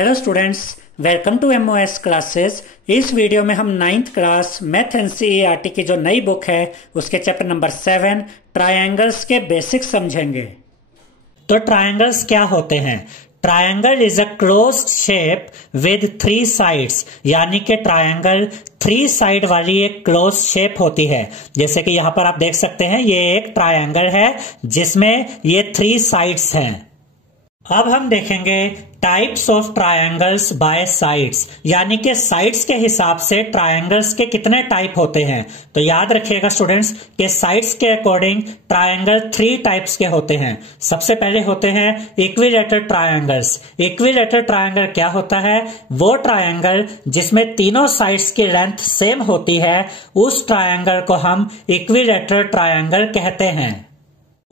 Hello students, welcome to MOS classes. इस video में हम 9th क्लास मैथ एनसीईआरटी की जो नई बुक है उसके चैप्टर नंबर 7 ट्रायंगल्स के बेसिक्स समझेंगे। तो ट्रायंगल्स क्या होते हैं? Triangle is a closed shape with 3 sides, यानी कि ट्रायंगल 3 साइड वाली एक क्लोज शेप होती है। जैसे कि यहां पर आप देख सकते हैं, ये एक ट्रायंगल है जिसमें ये 3 साइड्स हैं। अब हम देखेंगे types of triangles by sides, यानी कि साइड्स के हिसाब से ट्रायंगल्स के कितने टाइप होते हैं। तो याद रखिएगा स्टूडेंट्स कि साइड्स के अकॉर्डिंग ट्रायंगल 3 टाइप्स के होते हैं। सबसे पहले होते हैं इक्विलेटरल ट्रायंगल्स। इक्विलेटरल ट्रायंगल क्या होता है? वो ट्रायंगल जिसमें तीनों साइड्स की लेंथ सेम होती है, उस ट्रायंगल को हम इक्विलेटरल ट्रायंगल कहते हैं।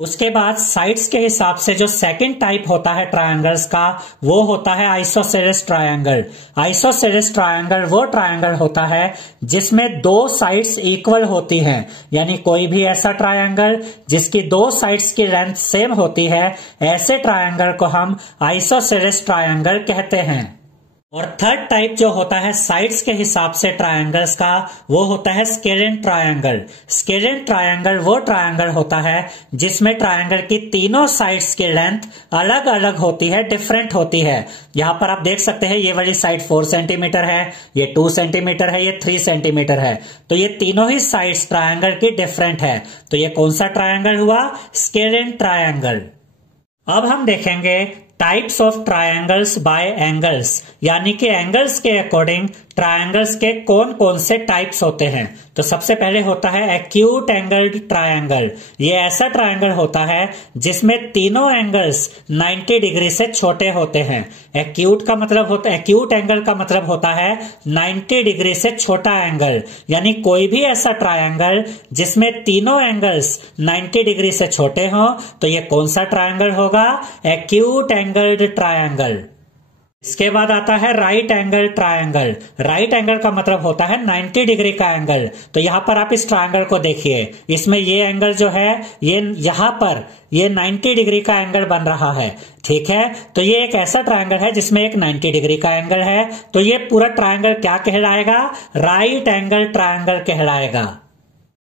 उसके बाद साइड्स के हिसाब से जो सेकंड टाइप होता है ट्रायंगल्स का, वो होता है आइसोसेलेस ट्रायंगल। आइसोसेलेस ट्रायंगल वो ट्रायंगल होता है जिसमें 2 साइड्स इक्वल होती हैं, यानी कोई भी ऐसा ट्रायंगल जिसकी 2 साइड्स की लेंथ सेम होती है, ऐसे ट्रायंगल को हम आइसोसेलेस ट्रायंगल कहते हैं। और थर्ड टाइप जो होता है साइड्स के हिसाब से ट्रायंगल्स का, वो होता है स्केलेंट ट्रायंगल। स्केलेंट ट्रायंगल वो ट्रायंगल होता है जिसमें ट्रायंगल की तीनों साइड्स की लेंथ अलग अलग होती है, डिफरेंट होती है। यहां पर आप देख सकते हैं, ये वाली साइड 4 सेंटीमीटर है, ये 2 सेंटीमीटर है, ये 3 सेंटीमीटर है। तो ये तीनों ही साइड्स ट्रायंगल की डिफरेंट है। तो ये कौन सा ट्रायंगल हुआ? Scalene triangle. अब हम देखेंगे types of triangles by angles, यानी कि एंगल्स के अकॉर्डिंग ट्रायंगल्स के कौन कौन से टाइप्स होते हैं। तो सबसे पहले होता है एक्यूट एंगल्ड ट्रायंगल। ये ऐसा ट्रायंगल होता है जिसमें तीनों एंगल्स 90 डिग्री से छोटे होते हैं। एक्यूट एंगल का मतलब होता है 90 डिग्री से छोटा एंगल, यानी कोई भी ऐसा ट्रायंगल जिसमें तीनों एंगल्स 90 डिग्री से छोटे हों, तो ये कौन सा ट्रायंगल होगा? Acute angled triangle. इसके बाद आता है right angle triangle. Right angle का मतलब होता है 90 डिग्री का एंगल। तो यहां पर आप इस ट्रायंगल को देखिए, इसमें ये एंगल जो है, ये यहां पर ये 90 डिग्री का एंगल बन रहा है, ठीक है। तो ये एक ऐसा ट्रायंगल है जिसमें एक 90 डिग्री का एंगल है। तो ये पूरा ट्रायंगल क्या कहलाएगा? राइट एंगल ट्रायंगल कहलाएगा।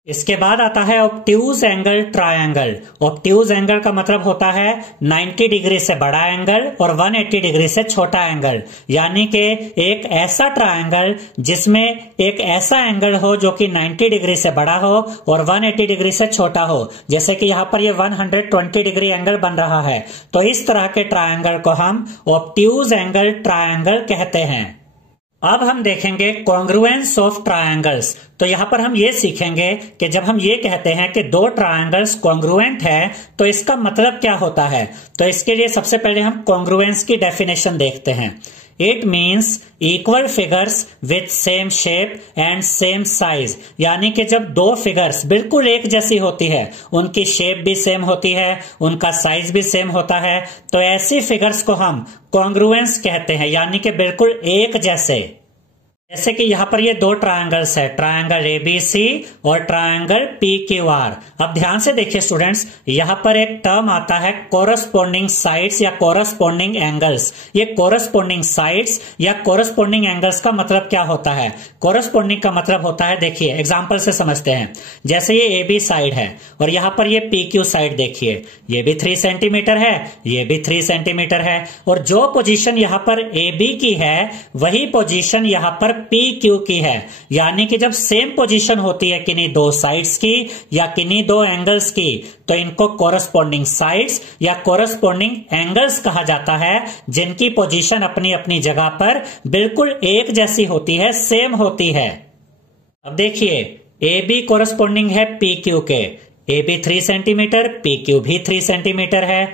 इसके बाद आता है obtuse angle triangle. Obtuse angle का मतलब होता है 90 डिग्री से बड़ा एंगल और 180 डिग्री से छोटा एंगल, यानी कि एक ऐसा ट्रायंगल जिसमें एक ऐसा एंगल हो जो कि 90 डिग्री से बड़ा हो और 180 डिग्री से छोटा हो। जैसे कि यहां पर ये 120 डिग्री एंगल बन रहा है। तो इस तरह के ट्रायंगल को हम ऑब्ट्यूज एंगल ट्रायंगल कहते हैं। अब हम देखेंगे कॉन्ग्रुएंस ऑफ ट्रायंगल्स। तो यहां पर हम ये सीखेंगे कि जब हम ये कहते हैं कि 2 ट्रायंगल्स कॉन्ग्रुएंट है, तो इसका मतलब क्या होता है। तो इसके लिए सबसे पहले हम कॉन्ग्रुएंस की डेफिनेशन देखते हैं। It means equal figures with same shape and same size, यानी कि जब 2 फिगर्स बिल्कुल एक जैसी होती है, उनकी शेप भी सेम होती है, उनका साइज भी सेम होता है, तो ऐसी फिगर्स को हम कॉन्ग्रुएंस कहते हैं, यानी कि बिल्कुल एक जैसे। जैसे कि यहां पर ये 2 ट्रायंगल्स है, ट्रायंगल ABC और ट्रायंगल PQR। अब ध्यान से देखिए स्टूडेंट्स, यहां पर एक टर्म आता है कोरस्पॉन्डिंग साइड्स या कोरस्पॉन्डिंग एंगल्स। ये कोरस्पॉन्डिंग साइड्स या कोरस्पॉन्डिंग एंगल्स का मतलब क्या होता है? कोरस्पॉन्डिंग का मतलब होता है, देखिए एग्जांपल से समझते हैं। जैसे ये AB साइड है और यहां पर ये PQ साइड देखिए, ये भी 3 सेंटीमीटर है, ये भी 3 सेंटीमीटर है, और जो पोजीशन यहां पर AB की है वही पोजीशन यहां पर PQ की है। यानी कि जब सेम पोजीशन होती है किन्हीं 2 साइड्स की या किन्हीं 2 एंगल्स की, तो इनको कोरस्पॉन्डिंग साइड्स या कोरस्पॉन्डिंग एंगल्स कहा जाता है, जिनकी पोजीशन अपनी अपनी जगह पर बिल्कुल एक जैसी होती है, सेम होती है। अब देखिए, AB कोरस्पॉन्डिंग है PQ के, AB 3 सेंटीमीटर, PQ भी 3 सेंटीमीटर है।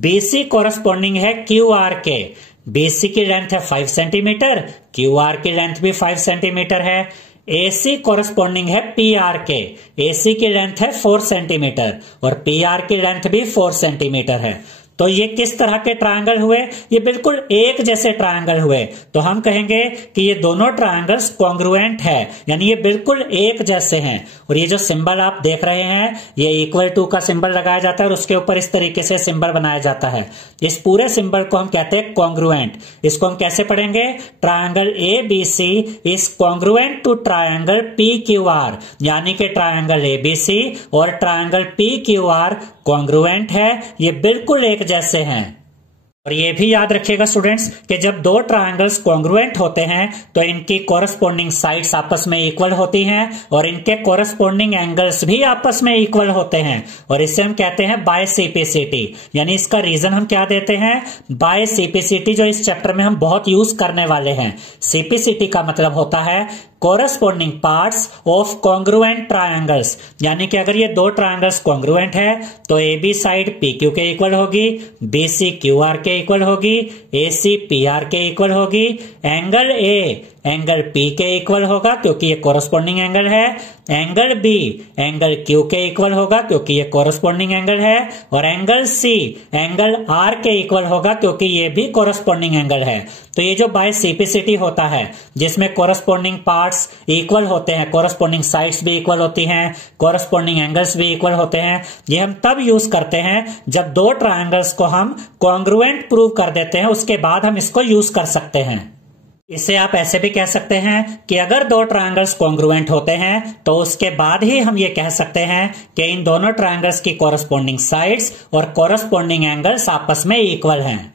BC कोरस्पॉन्डिंग है QR के, BC की लेंथ है 5 सेंटीमीटर, QR की लेंथ भी 5 सेंटीमीटर है। AC कोरस्पॉन्डिंग है PR के, AC की लेंथ है 4 सेंटीमीटर और PR की लेंथ भी 4 सेंटीमीटर है। तो ये किस तरह के ट्रायंगल हुए? ये बिल्कुल एक जैसे ट्रायंगल हुए। तो हम कहेंगे कि ये दोनों ट्रायंगल्स कॉन्ग्रुएंट है, यानी ये बिल्कुल एक जैसे हैं। और ये जो सिंबल आप देख रहे हैं, ये इक्वल टू का सिंबल लगाया जाता है और उसके ऊपर इस तरीके से सिंबल बनाया जाता है। इस पूरे सिंबल को हम कहते हैं कॉन्ग्रुएंट। इसको हम कैसे पढ़ेंगे? Triangle ABC is congruent to triangle PQR, यानी कि ट्रायंगल ABC और ट्रायंगल PQR कॉन्ग्रुएंट है, ये बिल्कुल एक जैसे हैं। और ये भी याद रखिएगा स्टूडेंट्स कि जब दो ट्रायंगल्स कॉन्ग्रुएंट होते हैं तो इनकी कोरस्पोंडिंग साइड्स आपस में इक्वल होती हैं और इनके कोरस्पोंडिंग एंगल्स भी आपस में इक्वल होते हैं, और इसे हम कहते हैं बायसिपिसिटी। यानी इसका रीजन हम क्या देते हैं? बायसिपिसिटी, जो इस चैप्टर में हम बहुत यूज करने वाले हैं। सिपिसिटी का मतलब होता है corresponding parts of congruent triangles, यानी कि अगर ये दो ट्रायंगल्स कॉन्ग्रुएंट है तो AB साइड PQ के इक्वल होगी, BC QR के इक्वल होगी, AC PR के इक्वल होगी, एंगल A एंगल P के इक्वल होगा क्योंकि ये कोरस्पोंडिंग एंगल है, एंगल B एंगल Q के इक्वल होगा क्योंकि ये कोरस्पोंडिंग एंगल है, और एंगल C एंगल R के इक्वल होगा क्योंकि ये भी कोरस्पोंडिंग एंगल है। तो ये जो बायसिपिसिटी होता है, जिसमें कोरस्पोंडिंग पार्ट्स इक्वल होते हैं, कोरस्पोंडिंग साइड्स भी इक्वल होती हैं, कोरस्पोंडिंग एंगल्स भी इक्वल होते हैं, ये हम तब यूज करते हैं जब दो ट्रायंगल्स को हम कॉन्ग्रुएंट प्रूव कर देते हैं, उसके बाद हम इसको यूज कर सकते हैं। इसे आप ऐसे भी कह सकते हैं कि अगर दो ट्रायंगल्स कॉन्ग्रुएंट होते हैं तो उसके बाद ही हम ये कह सकते हैं कि इन दोनों ट्रायंगल्स की कोरस्पोंडिंग साइड्स और कोरस्पोंडिंग एंगल्स आपस में इक्वल हैं।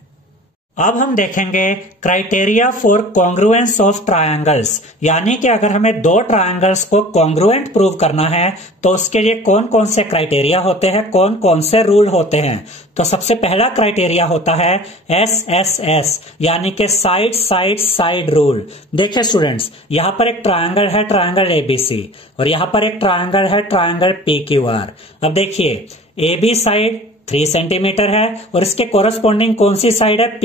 अब हम देखेंगे criteria for congruence of triangles, यानी कि अगर हमें दो ट्रायंगल्स को कॉन्ग्रुएंट प्रूव करना है तो उसके लिए कौन कौन से क्राइटेरिया होते हैं, कौन कौन से रूल होते हैं। तो सबसे पहला क्राइटेरिया होता है SSS, यानी कि साइड साइड साइड रूल। देखिए स्टूडेंट्स, यहां पर एक ट्रायंगल है, ट्रायंगल ABC, और यहां पर एक ट्रायंगल है, ट्रायंगल PQR। अब देखिए AB साइड 3 सेंटीमीटर है और इसके कोरस्पोंडिंग कौन सी साइड है?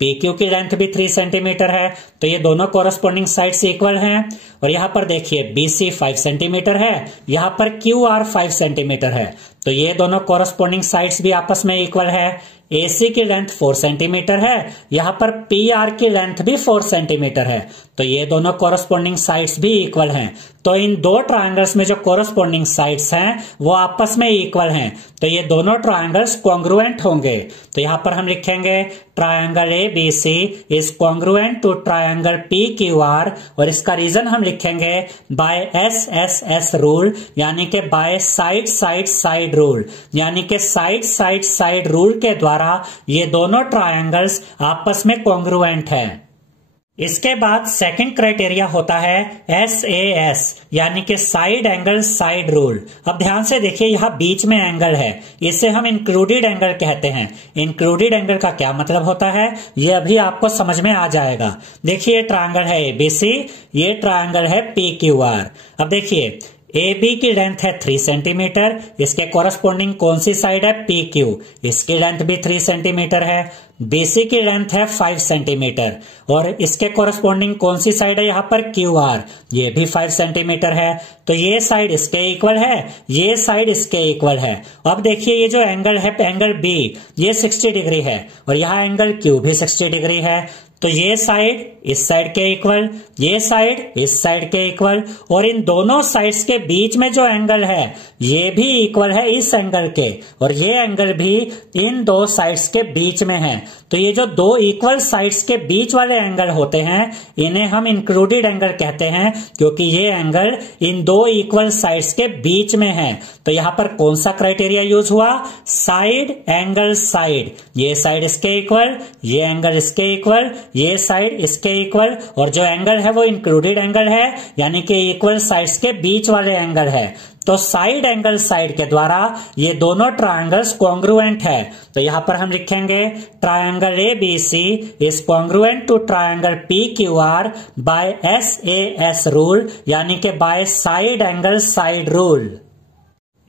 PQ की लेंथ भी 3 सेंटीमीटर है, तो ये दोनों कोरस्पोंडिंग साइड से इक्वल हैं। और यहां पर देखिए BC 5 सेंटीमीटर है, यहां पर QR 5 सेंटीमीटर है, तो ये दोनों कोरस्पोंडिंग साइड्स भी आपस में इक्वल है। AC की लेंथ 4 सेंटीमीटर है, यहां पर PR की लेंथ भी 4 सेंटीमीटर है, तो ये दोनों कोरस्पोंडिंग साइड्स भी इक्वल हैं। तो इन दो ट्रायंगल्स में जो कोरस्पोंडिंग साइड्स हैं वो आपस में इक्वल हैं, तो ये दोनों ट्रायंगल्स कॉन्ग्रुएंट होंगे। तो यहां पर हम लिखेंगे triangle ABC is congruent to triangle PQR, और इसका रीजन हम लिखेंगे बाय SSS रूल, यानी कि by side side side rule, यानी कि साइड साइड साइड रूल के द्वारा ये दोनों ट्रायंगल्स आपस में कॉन्ग्रुएंट है। इसके बाद सेकंड क्राइटेरिया होता है SAS, यानी कि साइड एंगल साइड रूल। अब ध्यान से देखिए, यहां बीच में एंगल है, इसे हम इंक्लूडेड एंगल कहते हैं। इंक्लूडेड एंगल का क्या मतलब होता है ये अभी आपको समझ में आ जाएगा। देखिए ट्रायंगल है ABC, ये ट्रायंगल है PQR। अब देखिए AB की लेंथ है 3 सेंटीमीटर, इसके कोरस्पोंडिंग कौन सी साइड है? PQ, इसकी लेंथ भी 3 सेंटीमीटर है। BC की लेंथ है 5 सेंटीमीटर और इसके कोरस्पोंडिंग कौन सी साइड है? यहाँ पर QR, ये भी 5 सेंटीमीटर है, तो ये साइड इसके इक्वल है, ये साइड इसके इक्वल है। अब देखिए ये जो एंगल है, एंगल B, ये 60 डिग्री है और यहाँ एंगल Q भी 60 डिग्री है, तो ये साइड इस साइड के इक्वल, ये साइड इस साइड के इक्वल, और इन दोनों साइड्स के बीच में जो एंगल है ये भी इक्वल है इस एंगल के, और ये एंगल भी इन दो साइड्स के बीच में है। तो ये जो दो इक्वल साइड्स के बीच वाले एंगल होते हैं इन्हें हम इंक्लूडेड एंगल कहते हैं, क्योंकि ये एंगल इन दो इक्वल साइड्स के बीच में है। तो यहां पर कौन सा क्राइटेरिया यूज हुआ? साइड एंगल साइड, ये साइड इसके इक्वल, ये एंगल इसके इक्वल, ये साइड इसके इक्वल, और जो एंगल है वो इंक्लूडेड एंगल है, यानी कि इक्वल साइड्स के बीच वाले एंगल है। तो साइड एंगल साइड के द्वारा ये दोनों ट्रायंगल्स कॉन्ग्रुएंट है। तो यहां पर हम लिखेंगे triangle ABC is congruent to triangle PQR by SAS rule, यानी कि by side angle side rule.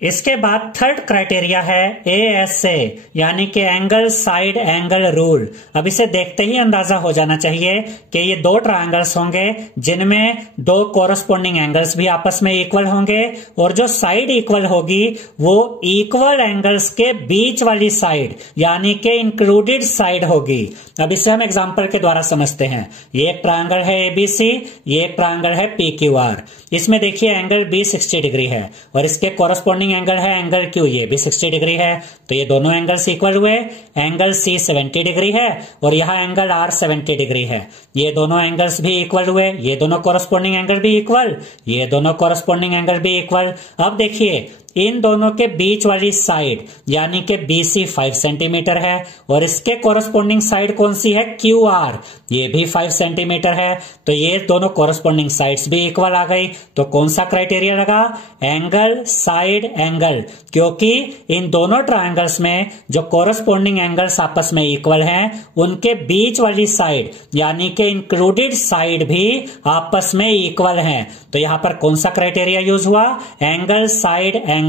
इसके बाद थर्ड क्राइटेरिया है ASA यानी कि एंगल साइड एंगल रूल। अब इसे देखते ही अंदाजा हो जाना चाहिए कि ये दो ट्रायंगल्स होंगे जिनमें दो कोरस्पोंडिंग एंगल्स भी आपस में इक्वल होंगे और जो साइड इक्वल होगी वो इक्वल एंगल्स के बीच वाली साइड यानी कि इंक्लूडेड साइड होगी। अब इसे हम एग्जांपल के द्वारा समझते हैं। ये एक ट्रायंगल है ABC, ये एक ट्रायंगल है PQR। इसमें देखिए एंगल B 60 डिग्री है और इसके कोरस्पोंडिंग एंगल है एंगल Q, ये भी 60 डिग्री है। तो ये दोनों एंगल्स इक्वल हुए। एंगल C 70 डिग्री है और यहाँ एंगल R 70 डिग्री है। ये दोनों एंगल्स भी इक्वल हुए। ये दोनों कोरस्पोंडिंग एंगल भी इक्वल, ये दोनों कोरस्पोंडिंग एंगल भी इक्वल। अब देखिए इन दोनों के बीच वाली साइड यानी कि BC 5 सेंटीमीटर है और इसके कोरस्पोंडिंग साइड कौन सी है QR, ये भी 5 सेंटीमीटर है। तो ये दोनों कोरस्पोंडिंग साइड्स भी इक्वल आ गई। तो कौन सा क्राइटेरिया लगा? एंगल साइड एंगल, क्योंकि इन दोनों ट्रायंगल्स में जो कोरस्पोंडिंग एंगल्स आपस में इक्वल हैं उनके बीच वाली साइड यानी कि इंक्लूडेड साइड भी आपस में इक्वल हैं। तो यहां पर कौन सा क्राइटेरिया यूज हुआ? Angle side angle.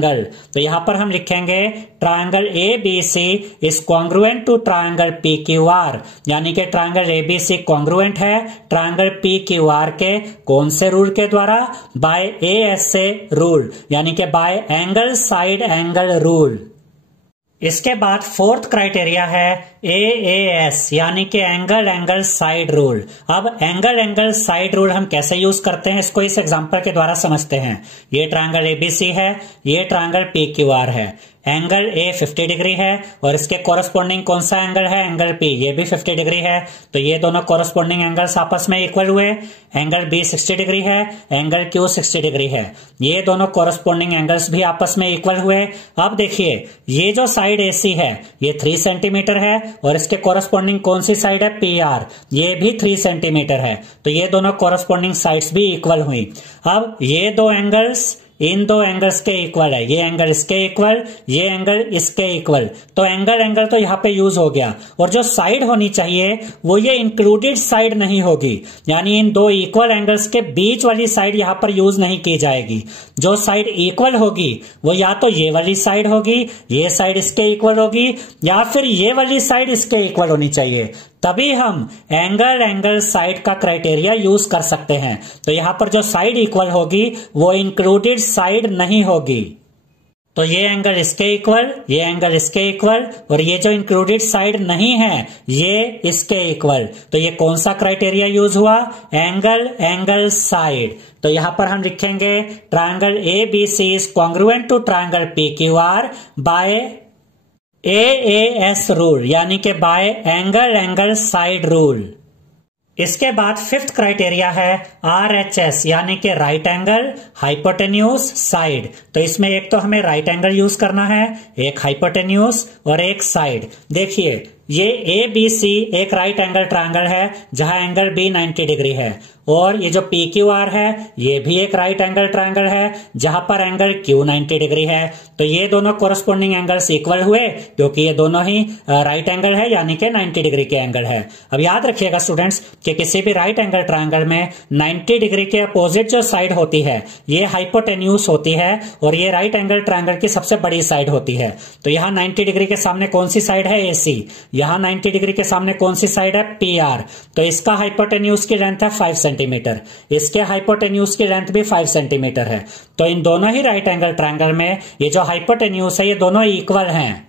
तो यहां पर हम लिखेंगे triangle ABC is congruent to triangle PQR यानी कि ट्रायंगल ABC कॉन्ग्रुएंट है ट्रायंगल PQR के कौन से रूल के द्वारा? बाय ASA रूल यानी कि by angle side angle rule. इसके बाद फोर्थ क्राइटेरिया है AAS यानी कि एंगल एंगल साइड रूल। अब एंगल एंगल साइड रूल हम कैसे यूज करते हैं इसको इस एग्जांपल के द्वारा समझते हैं। ये ट्रायंगल ABC है, ये ट्रायंगल PQR है। एंगल A 50 डिग्री है और इसके कोरस्पोंडिंग कौन सा एंगल है? एंगल P, ये भी 50 डिग्री है। तो ये दोनों कोरस्पोंडिंग एंगल्स आपस में इक्वल हुए। एंगल B 60 डिग्री है, एंगल Q 60 डिग्री है। ये दोनों कोरस्पोंडिंग एंगल्स भी आपस में इक्वल हुए। अब देखिए ये जो साइड AC है ये 3 सेंटीमीटर है और इसके कोरस्पोंडिंग कौन सी साइड है? PR, ये भी 3 सेंटीमीटर है। तो ये दोनों कोरस्पोंडिंग साइड्स भी इक्वल हुई। अब ये दो एंगल्स इन दो एंगल्स के इक्वल है, ये एंगल इसके इक्वल, ये एंगल इसके इक्वल। तो एंगल एंगल तो यहाँ पे यूज हो गया और जो साइड होनी चाहिए वो ये इंक्लूडेड साइड नहीं होगी यानी इन दो इक्वल एंगल्स के बीच वाली साइड यहाँ पर यूज नहीं की जाएगी। जो साइड इक्वल होगी वो या तो ये वाली साइड होगी, ये साइड इसके इक्वल होगी, या फिर ये वाली साइड इसके इक्वल होनी चाहिए। तभी हम एंगल एंगल साइड का क्राइटेरिया यूज कर सकते हैं। तो यहां पर जो साइड इक्वल होगी वो इंक्लूडेड साइड नहीं होगी। तो ये एंगल इसके इक्वल, ये एंगल इसके इक्वल और ये जो इंक्लूडेड साइड नहीं है ये इसके इक्वल। तो ये कौन सा क्राइटेरिया यूज हुआ? Angle angle side. तो यहां पर हम लिखेंगे triangle ABC is congruent to triangle PQR by AAS rule यानी कि by angle angle side rule. इसके बाद फिफ्थ क्राइटेरिया है RHS यानी कि राइट एंगल हाइपोटेन्यूज साइड। तो इसमें एक तो हमें राइट एंगल यूज करना है, एक हाइपोटेन्यूज और एक साइड। देखिए ये ABC एक राइट एंगल ट्रायंगल है जहां एंगल B 90 डिग्री है और ये जो PQR है ये भी एक राइट एंगल ट्रायंगल है जहां पर एंगल Q 90 डिग्री है। तो ये दोनों कोरस्पोंडिंग एंगल्स इक्वल हुए क्योंकि ये दोनों ही राइट एंगल है यानी कि 90 डिग्री के एंगल है। अब याद रखिएगा स्टूडेंट्स कि किसी भी राइट एंगल ट्रायंगल में 90 डिग्री के अपोजिट जो साइड होती है ये हाइपोटेन्यूज होती है और ये राइट एंगल ट्रायंगल की सबसे बड़ी साइड होती है। तो यहाँ 90 डिग्री के सामने कौन सी साइड है? AC। यहाँ 90 डिग्री के सामने कौन सी साइड है? PR। तो इसका हाइपोटेन्यूज की लेंथ है 5 सेंटीमीटर, इसके हाइपोटेन्यूज की लेंथ भी 5 सेंटीमीटर है। तो इन दोनों ही राइट एंगल ट्रायंगल में ये जो हाइपोटेन्यूज है ये दोनों इक्वल हैं।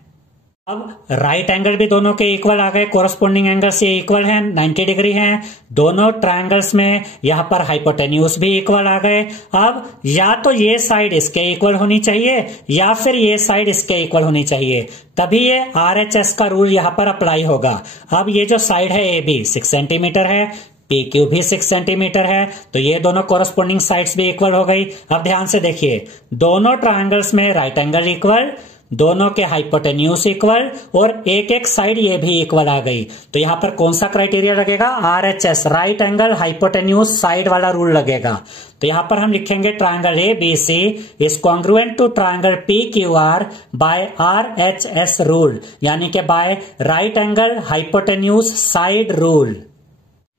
अब राइट एंगल भी दोनों के इक्वल आ गए, कोरस्पोंडिंग एंगल्स ये इक्वल हैं, 90 डिग्री हैं। दोनों ट्रायंगल्स में यहां पर हाइपोटेन्यूज भी इक्वल आ गए। अब या तो ये साइड इसके इक्वल होनी चाहिए या फिर ये साइड इसके इक्वल होनी चाहिए, तभी ये RHS का रूल यहां पर अप्लाई होगा। अब ये जो साइड है AB 6 सेंटीमीटर है, PQ भी 6 सेंटीमीटर है, तो ये दोनों कोरस्पोंडिंग साइड्स भी इक्वल हो गई। अब ध्यान से देखिए दोनों ट्रायंगल्स में राइट एंगल इक्वल, दोनों के हाइपोटेन्यूज इक्वल और एक एक साइड ये भी इक्वल आ गई। तो यहां पर कौन सा क्राइटेरिया लगेगा? RHS right angle hypotenuse side वाला रूल लगेगा। तो यहां पर हम लिखेंगे triangle ABC is congruent to triangle PQR by RHS rule यानी कि by right angle hypotenuse side rule.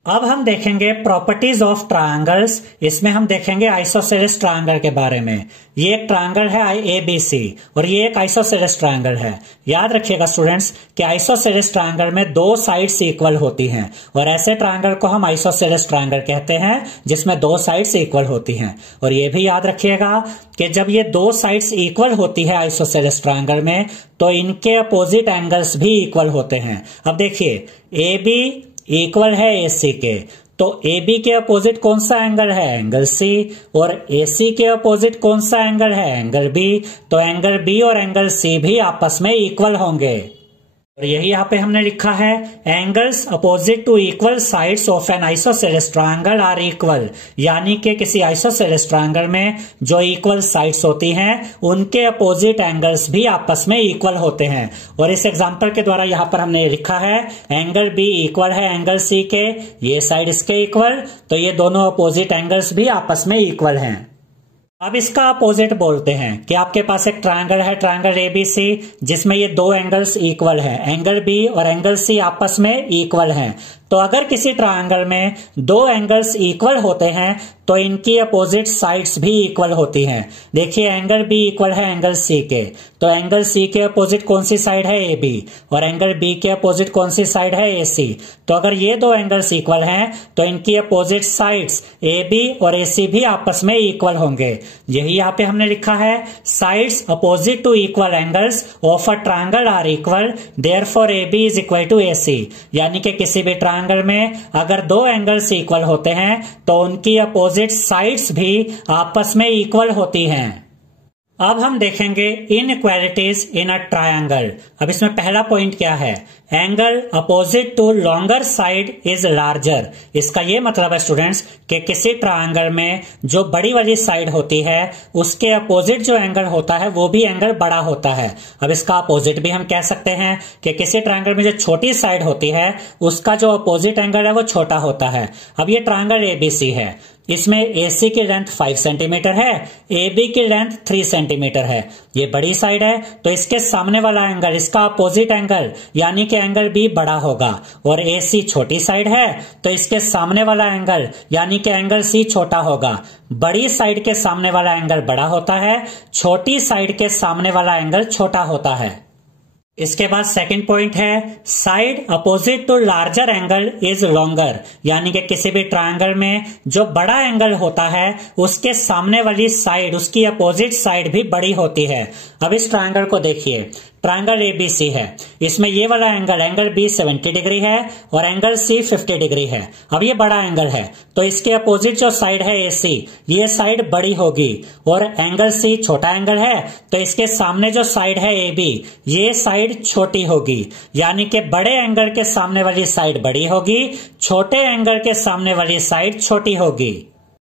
अब हम देखेंगे प्रॉपर्टीज ऑफ ट्रायंगल्स। इसमें हम देखेंगे आइसोसेलेस ट्रायंगल के बारे में। ये एक ट्रायंगल है ABC और ये एक आइसोसेलेस ट्रायंगल है। याद रखिएगा स्टूडेंट्स कि आइसोसेलेस ट्रायंगल में दो साइड्स इक्वल होती हैं और ऐसे ट्रायंगल को हम आइसोसेलेस ट्रायंगल कहते हैं जिसमें दो साइड्स इक्वल होती हैं। और ये भी याद रखिएगा कि जब ये दो साइड्स इक्वल होती है आइसोसेलेस ट्रायंगल में तो इनके अपोजिट एंगल्स भी इक्वल होते हैं। अब देखिए AB इक्वल है AC के, तो AB के अपोजिट कौन सा एंगल है? Angle C। और AC के अपोजिट कौन सा एंगल है? Angle B। तो एंगल B और एंगल C भी आपस में इक्वल होंगे। और यही यहाँ पे हमने लिखा है angles opposite to equal sides of an isosceles triangle are equal, यानी कि किसी आइसोसेलेस ट्रायंगल में जो इक्वल साइड्स होती हैं उनके अपोजिट एंगल्स भी आपस में इक्वल होते हैं। और इस एग्जांपल के द्वारा यहाँ पर हमने लिखा है एंगल B इक्वल है एंगल C के, ये साइड इसके इक्वल, तो ये दोनों अपोजिट एंगल्स भी आपस में इक्वल हैं। अब इसका अपोजिट बोलते हैं कि आपके पास एक ट्रायंगल है, ट्रायंगल ABC, जिसमें ये दो एंगल्स इक्वल हैं, एंगल B और एंगल C आपस में इक्वल हैं। तो अगर किसी ट्रायंगल में दो एंगल्स इक्वल होते हैं तो इनकी अपोजिट साइड्स भी इक्वल होती हैं। देखिए एंगल B इक्वल है एंगल C के, तो एंगल C के अपोजिट कौन सी साइड है? AB। और एंगल B के अपोजिट कौन सी साइड है? AC। तो अगर ये दो एंगल्स इक्वल हैं तो इनकी अपोजिट साइड्स AB और AC भी आपस में इक्वल होंगे। यही यहाँ पे हमने लिखा है sides opposite to equal angles of a triangle are equal, therefore AB is equal to AC। यानी कि किसी भी ट्रायंगल में अगर दो एंगल्स इक्वल होते हैं तो उनकी अपोजिट साइड्स भी आपस में इक्वल होती हैं। अब हम देखेंगे इनइक्वालिटीज इन अ ट्रायंगल। अब इसमें पहला पॉइंट क्या है? Angle opposite to longer side is larger. इसका ये मतलब है स्टूडेंट्स कि किसी ट्रायंगल में जो बड़ी वाली साइड होती है उसके अपोजिट जो एंगल होता है वो भी एंगल बड़ा होता है। अब इसका अपोजिट भी हम कह सकते हैं कि किसी ट्रायंगल में जो छोटी साइड होती है उसका जो अपोजिट एंगल है वो छोटा होता है। अब ये ट्रायंगल ABC है, इसमें AC की लेंथ 5 सेंटीमीटर है, AB की लेंथ 3 सेंटीमीटर है। ये बड़ी साइड है तो इसके सामने वाला एंगल, इसका अपोजिट एंगल यानी कि एंगल B बड़ा होगा। और AC छोटी साइड है तो इसके सामने वाला एंगल यानी कि एंगल C छोटा होगा। बड़ी साइड के सामने वाला एंगल बड़ा होता है, छोटी साइड के सामने वाला एंगल छोटा होता है। इसके बाद सेकंड पॉइंट है side opposite to larger angle is longer, यानी कि किसी भी ट्रायंगल में जो बड़ा एंगल होता है उसके सामने वाली साइड, उसकी अपोजिट साइड भी बड़ी होती है। अब इस ट्रायंगल को देखिए, ट्रायंगल ABC है, इसमें ये वाला एंगल B 70 डिग्री है और एंगल C 50 डिग्री है। अब ये बड़ा एंगल है तो इसके अपोजिट जो साइड है AC, ये साइड बड़ी होगी। और एंगल C छोटा एंगल है तो इसके सामने जो साइड है AB, ये साइड छोटी होगी। यानी कि बड़े एंगल के सामने वाली साइड बड़ी होगी, छोटे एंगल के सामने वाली साइड छोटी होगी।